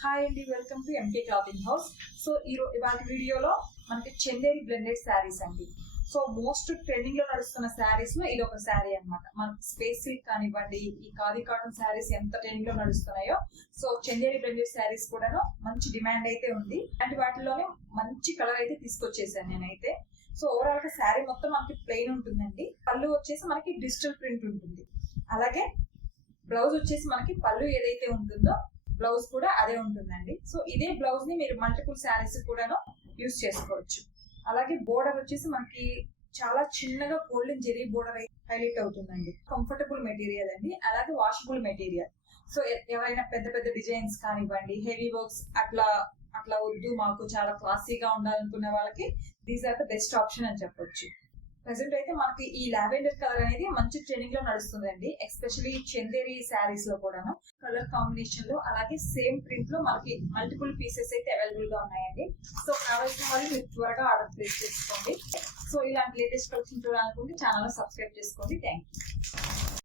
Hi అండి, welcome to MK clothing house. So ఇవాళ వీడియోలో మనకి చందేరి బ్లెండెడ్ శారీస్ అండి. సో మోస్ట్ ట్రెండింగ్ లో నడుస్తున్న శారీస్ లో ఇది ఒక శారీ అనమాట. మనకి స్పేస్ సిల్క్ కానివ్వండి, ఈ ఖాదీ కాటన్ శారీస్ ఎంత ట్రెండింగ్ లో నడుస్తున్నాయో, సో చందేరి బ్లెండెడ్ శారీస్ కూడాను మంచి డిమాండ్ అయితే ఉంది. అండ్ వాటిలోనే మంచి కలర్ అయితే తీసుకొచ్చేసాను నేనైతే. సో ఓవరాల్ గా శారీ మొత్తం మనకి ప్లెయిన్ ఉంటుందండి. పళ్ళు వచ్చేసి మనకి డిజిటల్ ప్రింట్ ఉంటుంది. అలాగే బ్లౌజ్ వచ్చేసి మనకి పళ్ళు ఏదైతే ఉంటుందో బ్లౌజ్ కూడా అదే ఉంటుందండి. సో ఇదే బ్లౌజ్ ని మీరు మల్టిపుల్ శారీస్ కూడాను యూజ్ చేసుకోవచ్చు. అలాగే బోర్డర్ వచ్చేసి మనకి చాలా చిన్నగా గోల్డెన్ జెరీ బోర్డర్ హైలైట్ అవుతుందండి. కంఫర్టబుల్ మెటీరియల్ అండి, అలాగే వాషబుల్ మెటీరియల్. సో ఎవరైనా పెద్ద పెద్ద డిజైన్స్ కానివ్వండి, హెవీ వర్క్స్ అట్లా వద్దు, మాకు చాలా క్లాసీగా ఉండాలనుకున్న వాళ్ళకి these are the best option అని చెప్పొచ్చు. ప్రెసెంట్ అయితే మనకి ఈ లావెండర్ కలర్ అనేది మంచి ట్రెండింగ్ లో నడుస్తుందండి. ఎస్పెషల్లీ చందేరి శారీస్ లో కూడాను కలర్ కాంబినేషన్ లో, అలాగే సేమ్ ప్రింట్ లో మనకి మల్టిపుల్ పీసెస్ అయితే అవైలబుల్ గా ఉన్నాయండి. సో కావాల్సిన వాళ్ళు మీరు త్వరగా ఆర్డర్ ప్లేస్ చేసుకోండి. సో ఇలాంటి లేటెస్ట్ కలెక్షన్ చూడాలనుకుంటే ఛానల్ లో సబ్స్క్రైబ్ చేసుకోండి. Thank you.